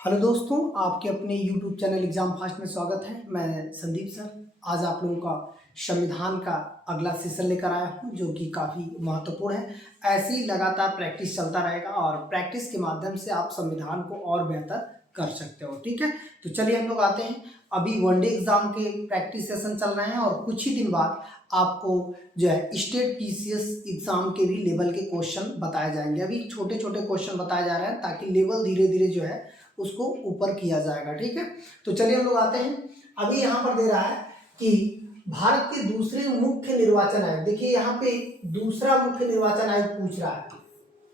Hello दोस्तों, आपके अपने यूट्यूब चैनल एग्जाम फास्ट में स्वागत है। मैं संदीप सर आज आप लोगों का संविधान का अगला सेशन लेकर आया हूं जो कि काफ़ी महत्वपूर्ण है। ऐसे ही लगातार प्रैक्टिस चलता रहेगा और प्रैक्टिस के माध्यम से आप संविधान को और बेहतर कर सकते हो। ठीक है, तो चलिए हम लोग आते हैं। अभी वनडे एग्जाम के प्रैक्टिस सेशन चल रहे हैं और कुछ ही दिन बाद आपको जो है स्टेट पीसीएस एग्जाम के भी लेवल के क्वेश्चन बताए जाएंगे। अभी छोटे छोटे क्वेश्चन बताए जा रहे हैं ताकि लेवल धीरे धीरे जो है उसको ऊपर किया जाएगा। ठीक है, तो चलिए हम लोग आते हैं। अभी यहाँ पर दे रहा है कि भारत के दूसरे मुख्य निर्वाचन आयोग, देखिए यहाँ पे दूसरा मुख्य निर्वाचन आयोग पूछ रहा है।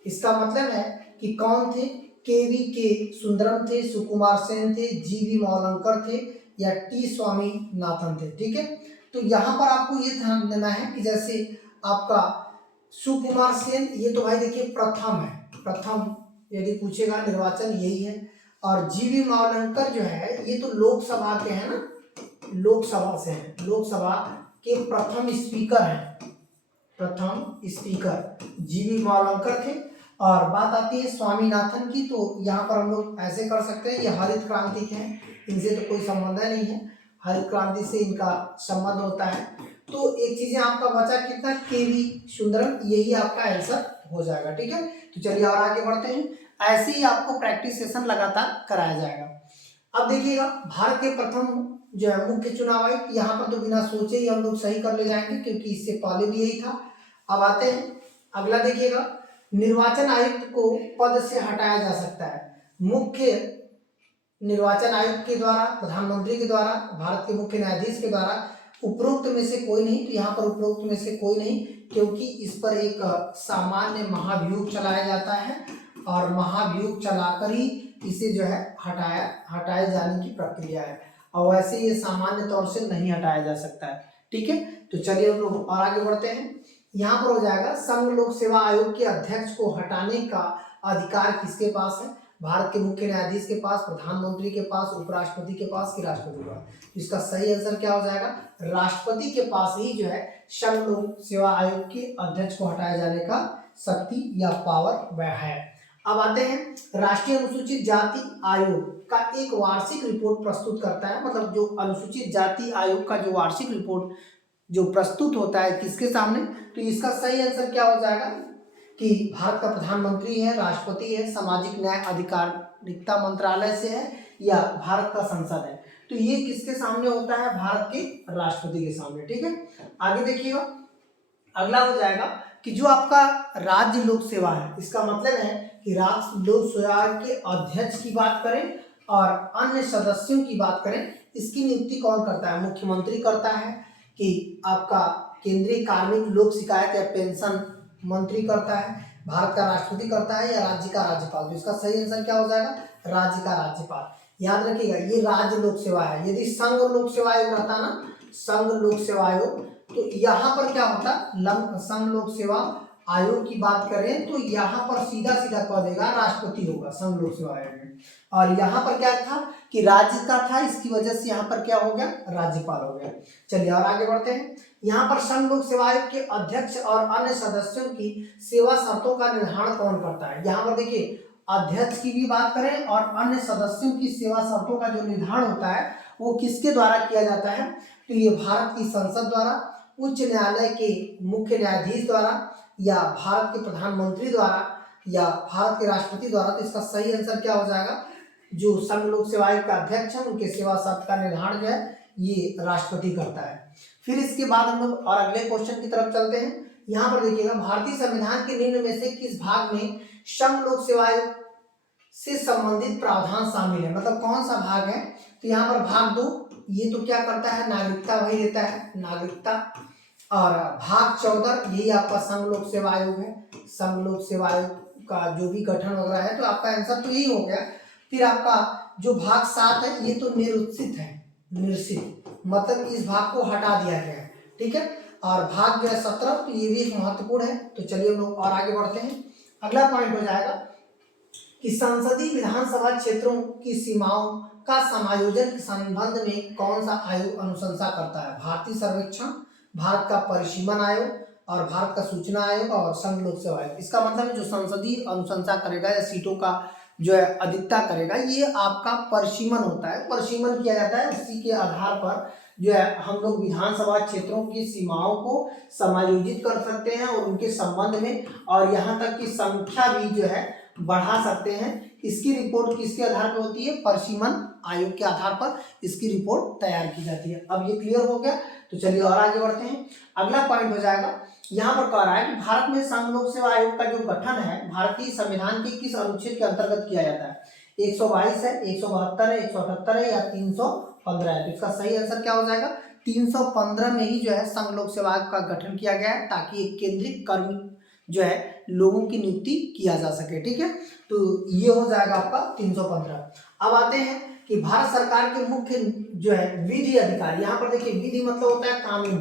इसका मतलब है कि कौन थे, केवी के सुंदरम थे, सुकुमार सेन थे, जीवी मौलंकर थे या टी स्वामीनाथन थे। ठीक है, तो यहाँ पर आपको ये ध्यान देना है कि जैसे आपका सुकुमार सेन, ये तो भाई देखिए प्रथम है, प्रथम यदि पूछेगा निर्वाचन यही है। और जीवी मावलंकर जो है ये तो लोकसभा के हैं ना, लोकसभा से हैं, लोकसभा के प्रथम स्पीकर हैं, प्रथम स्पीकर जीवी मावलंकर थे। और बात आती है स्वामीनाथन की, तो यहाँ पर हम लोग ऐसे कर सकते हैं, ये हरित क्रांति के हैं, इनसे तो कोई संबंध नहीं है, हरित क्रांति से इनका संबंध होता है। तो एक चीजें आपका बचा कितना, केवी सुंदरम, यही आपका आंसर हो जाएगा। ठीक है, तो चलिए और आगे बढ़ते हैं। ऐसे ही आपको प्रैक्टिस सेशन लगातार कराया जाएगा। अब देखिएगा भारत के प्रथम जो है मुख्य चुनाव आयुक्त, यहाँ पर तो बिना सोचे ही हम लोग सही कर ले जाएंगे क्योंकि इससे पहले भी यही था। अब आते हैं अगला, देखिएगा निर्वाचन आयुक्त को पद से हटाया जा सकता है। मुख्य निर्वाचन आयुक्त के द्वारा, प्रधानमंत्री के द्वारा, भारत के मुख्य न्यायाधीश के द्वारा, उपरोक्त में से कोई नहीं। तो यहाँ पर उपरोक्त में से कोई नहीं क्योंकि इस पर एक सामान्य महाभियोग चलाया जाता है और महाभियोग चलाकर ही इसे जो है हटाए जाने की प्रक्रिया है और वैसे ये सामान्य तौर से नहीं हटाया जा सकता है। ठीक है, तो चलिए हम लोग और आगे बढ़ते हैं। यहाँ पर हो जाएगा संघ लोक सेवा आयोग के अध्यक्ष को हटाने का अधिकार किसके पास है, भारत के मुख्य न्यायाधीश के पास, प्रधानमंत्री के पास, उपराष्ट्रपति के पास कि राष्ट्रपति के पास। इसका सही आंसर क्या हो जाएगा, राष्ट्रपति के पास ही जो है संघ लोक सेवा आयोग के अध्यक्ष को हटाए जाने का शक्ति या पावर वह है। अब आते हैं राष्ट्रीय अनुसूचित जाति आयोग का एक वार्षिक रिपोर्ट प्रस्तुत करता है, मतलब जो अनुसूचित जाति आयोग का जो वार्षिक रिपोर्ट जो प्रस्तुत होता है किसके सामने, तो इसका सही आंसर क्या हो जाएगा कि भारत का प्रधानमंत्री है, राष्ट्रपति है, सामाजिक न्याय अधिकारिता मंत्रालय से है या भारत का संसद है। तो ये किसके सामने होता है, भारत के राष्ट्रपति के सामने। ठीक है, आगे देखिएगा अगला हो जाएगा कि जो आपका राज्य लोक सेवा है, इसका मतलब है कि राज्य लोक सेवा के अध्यक्ष की बात करें और अन्य सदस्यों की बात करें, इसकी नियुक्ति कौन करता है, मुख्यमंत्री करता है कि आपका केंद्रीय कार्मिक लोक शिकायत या पेंशन मंत्री करता है, भारत का राष्ट्रपति करता है या राज्य का राज्यपाल। तो इसका सही आंसर क्या हो जाएगा, राज्य का राज्यपाल। याद रखिएगा ये राज्य लोक सेवा है। यदि संघ लोक सेवा आयोग रहता ना, संघ लोक सेवा आयोग, तो यहाँ पर क्या होता, संघ लोक सेवा आयोग की बात करें तो यहाँ पर सीधा सीधा कह देगा राष्ट्रपति होगा संघ लोक सेवा आयोग में। और यहाँ पर क्या था कि राज्य का था, इसकी वजह से यहाँ पर क्या हो गया, राज्यपाल हो गया। चलिए और आगे बढ़ते हैं। यहाँ पर संघ लोक सेवा आयोग के अध्यक्ष और अन्य सदस्यों की सेवा शर्तों का निर्धारण कौन करता है। यहाँ पर देखिए अध्यक्ष की भी बात करें और अन्य सदस्यों की सेवा शर्तों का जो निर्धारण होता है वो किसके द्वारा किया जाता है, तो ये भारत की संसद द्वारा, उच्च न्यायालय के मुख्य न्यायाधीश द्वारा या भारत के प्रधानमंत्री द्वारा या भारत के राष्ट्रपति द्वारा। तो इसका सही आंसर क्या हो जाएगा, जो संघ लोक सेवा आयोग का अध्यक्ष है उनके सेवा शर्त का निर्धारण जो है ये राष्ट्रपति करता है। फिर इसके बाद हम लोग और अगले क्वेश्चन की तरफ चलते हैं। यहाँ पर देखिएगा भारतीय संविधान के निम्न में से किस भाग में संघ लोक सेवा आयोग से संबंधित प्रावधान शामिल है, मतलब कौन सा भाग है, तो यहाँ पर भाग 2 ये तो क्या करता है, नागरिकता वही देता है, नागरिकता। और भाग 14 यही आपका संघ लोक सेवा आयोग है, संघ लोक सेवा आयोग का जो भी गठन वगैरह है, तो आपका आंसर तो यही हो गया। फिर आपका जो भाग 7 है ये तो निरुत्सित है, निरसित मतलब इस भाग को हटा दिया गया है। ठीक है, और भाग जो है 17 तो ये भी एक महत्वपूर्ण है। तो चलिए हम लोग और आगे बढ़ते हैं। अगला पॉइंट हो जाएगा कि संसदीय विधानसभा क्षेत्रों की सीमाओं का समायोजन के संबंध में कौन सा आयोग अनुशंसा करता है, भारतीय सर्वेक्षण, भारत का परिसीमन आयोग और भारत का सूचना आयोग और संघ लोक सेवा आयोग। इसका मतलब है जो संसदीय अनुशंसा करेगा या सीटों का जो है अधिकता करेगा, ये आपका परिसीमन होता है। परिसीमन किया जाता है, उसी के आधार पर जो है हम लोग विधानसभा क्षेत्रों की सीमाओं को समायोजित कर सकते हैं और उनके संबंध में, और यहाँ तक कि संख्या भी जो है बढ़ा सकते हैं। इसकी रिपोर्ट किसके आधार पर होती है? परिसीमन आयोग के आधार पर इसकी रिपोर्ट तैयार की जाती है। अब ये क्लियर हो गया, तो चलिए और आगे बढ़ते हैं। अगला पॉइंट हो जाएगा, यहाँ पर कह रहा है कि भारत में संघ लोक सेवा आयोग का जो गठन है भारतीय संविधान के किस अनुच्छेद के अंतर्गत किया जाता है? 122 है, 172 है, 178 है या 315 है? तो इसका सही आंसर क्या हो जाएगा? 315 में ही जो है संघ लोक सेवा आयोग का गठन किया गया है, ताकि एक केंद्रीय कर्मी जो है लोगों की नियुक्ति किया जा सके। ठीक है, तो ये हो जाएगा आपका 315। अब आते हैं कि भारत सरकार के मुख्य जो है विधि अधिकारी, यहाँ पर देखिए विधि मतलब होता है कानून,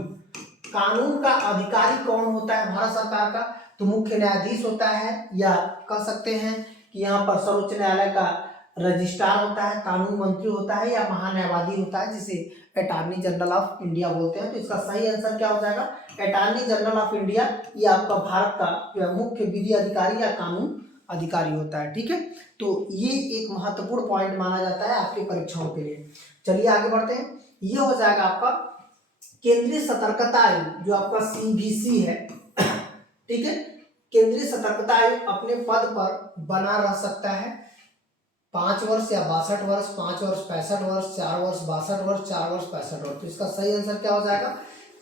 कानून का अधिकारी कौन होता है भारत सरकार का? तो मुख्य न्यायाधीश होता है, या कह सकते हैं कि यहाँ पर सर्वोच्च न्यायालय का रजिस्ट्रार होता है, कानून मंत्री होता है, या महान्यायवादी होता है जिसे अटॉर्नी जनरल ऑफ इंडिया बोलते हैं। तो इसका सही आंसर क्या हो जाएगा? अटॉर्नी जनरल ऑफ इंडिया, ये आपका भारत का जो है मुख्य विधि अधिकारी या कानून अधिकारी होता है। ठीक है, तो ये एक महत्वपूर्ण पॉइंट माना जाता है आपके परीक्षाओं के लिए। चलिए आगे बढ़ते हैं। ये हो जाएगा आपका केंद्रीय सतर्कता आयोग, जो आपका CBC है। ठीक है, केंद्रीय सतर्कता आयोग अपने पद पर बना रह सकता है 5 वर्ष या 62 वर्ष, 5 वर्ष 65 वर्ष, 4 वर्ष 62 वर्ष, 4 वर्ष 65 वर्ष। तो इसका सही आंसर क्या हो जाएगा?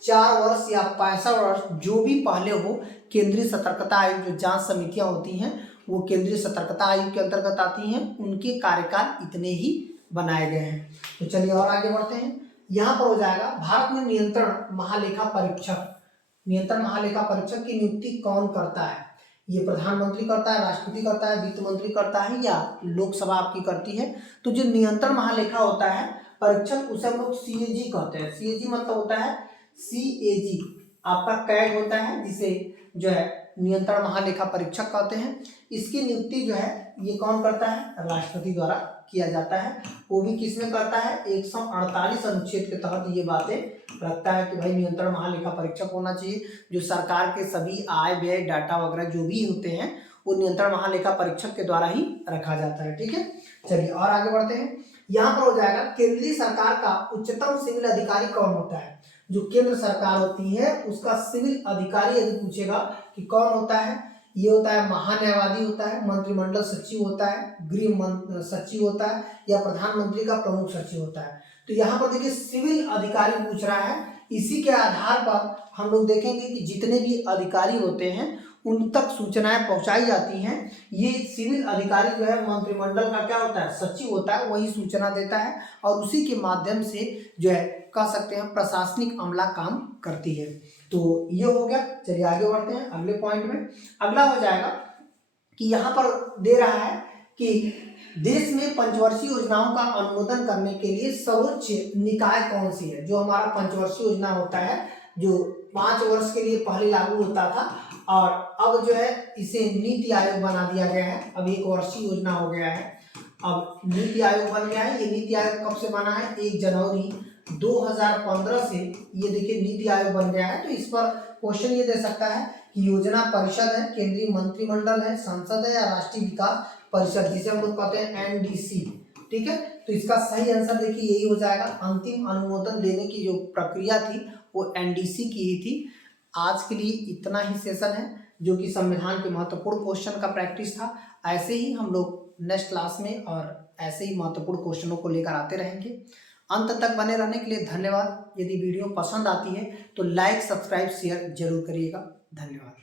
4 वर्ष या 65 वर्ष, जो भी पहले हो। केंद्रीय सतर्कता आयोग जो जांच समितियां होती हैं वो केंद्रीय सतर्कता आयोग के अंतर्गत आती हैं, उनके कार्यकाल इतने ही बनाए गए हैं। तो चलिए और आगे बढ़ते हैं। यहाँ पर हो जाएगा भारत में नियंत्रण महालेखा परीक्षक, नियंत्रण महालेखा परीक्षक की नियुक्ति कौन करता है? ये प्रधानमंत्री करता है, राष्ट्रपति करता है, वित्त मंत्री करता है, या लोकसभा आपकी करती है? तो जो नियंत्रण महालेखा होता है परीक्षक, उसे हम लोग CAG कहते हैं। CAG मतलब होता है CAG, आपका कैग होता है, जिसे जो है नियंत्रण महालेखा परीक्षक कहते हैं। इसकी नियुक्ति जो है ये कौन करता है? राष्ट्रपति द्वारा किया जाता है। वो भी किसमें करता है? 148 अनुच्छेद के तहत ये बातें रखता है कि भाई नियंत्रण महालेखा परीक्षक होना चाहिए। जो सरकार के सभी आय व्यय डाटा वगैरह जो भी होते हैं वो नियंत्रण महालेखा परीक्षक के द्वारा ही रखा जाता है। ठीक है, चलिए और आगे बढ़ते हैं। यहाँ पर हो जाएगा केंद्रीय सरकार का उच्चतम सिविल अधिकारी कौन होता है? जो केंद्र सरकार होती है उसका सिविल अधिकारी यदि पूछेगा कि कौन होता है, ये होता है महान्यायवादी होता है, मंत्रिमंडल सचिव होता है, गृह सचिव होता है, या प्रधानमंत्री का प्रमुख सचिव होता है। तो यहाँ पर देखिए सिविल अधिकारी पूछ रहा है। इसी के आधार पर हम लोग देखेंगे कि जितने भी अधिकारी होते हैं उन तक सूचनाएं पहुंचाई जाती हैं। ये सिविल अधिकारी जो है मंत्रिमंडल का क्या होता है? सचिव होता है, वही सूचना देता है और उसी के माध्यम से जो है कह सकते हैं प्रशासनिक अमला काम करती है। तो ये हो गया। चलिए आगे बढ़ते हैं अगले पॉइंट में। अगला हो जाएगा कि यहाँ पर दे रहा है कि देश में पंचवर्षीय योजनाओं का अनुमोदन करने के लिए सर्वोच्च निकाय कौन सी है? जो हमारा पंचवर्षीय योजना होता है, जो 5 वर्ष के लिए पहले लागू होता था और अब जो है इसे नीति आयोग बना दिया गया है। अब 1 वर्षीय योजना हो गया है, अब नीति आयोग बन गया है। ये नीति आयोग कब से बना है? 1 जनवरी 2015 से ये देखिए नीति आयोग बन गया है। तो इस पर क्वेश्चन ये दे सकता है कि योजना परिषद है, केंद्रीय मंत्रिमंडल है, संसद है, या राष्ट्रीय विकास परिषद, जिसे हम लोग कहते हैं NDC। ठीक है, तो इसका सही आंसर देखिए यही हो जाएगा। अंतिम अनुमोदन देने की जो प्रक्रिया थी वो NDC की ही थी। आज के लिए इतना ही सेशन है, जो कि संविधान के महत्वपूर्ण क्वेश्चन का प्रैक्टिस था। ऐसे ही हम लोग नेक्स्ट क्लास में और ऐसे ही महत्वपूर्ण क्वेश्चनों को लेकर आते रहेंगे। अंत तक बने रहने के लिए धन्यवाद। यदि वीडियो पसंद आती है तो लाइक, सब्सक्राइब, शेयर जरूर करिएगा। धन्यवाद।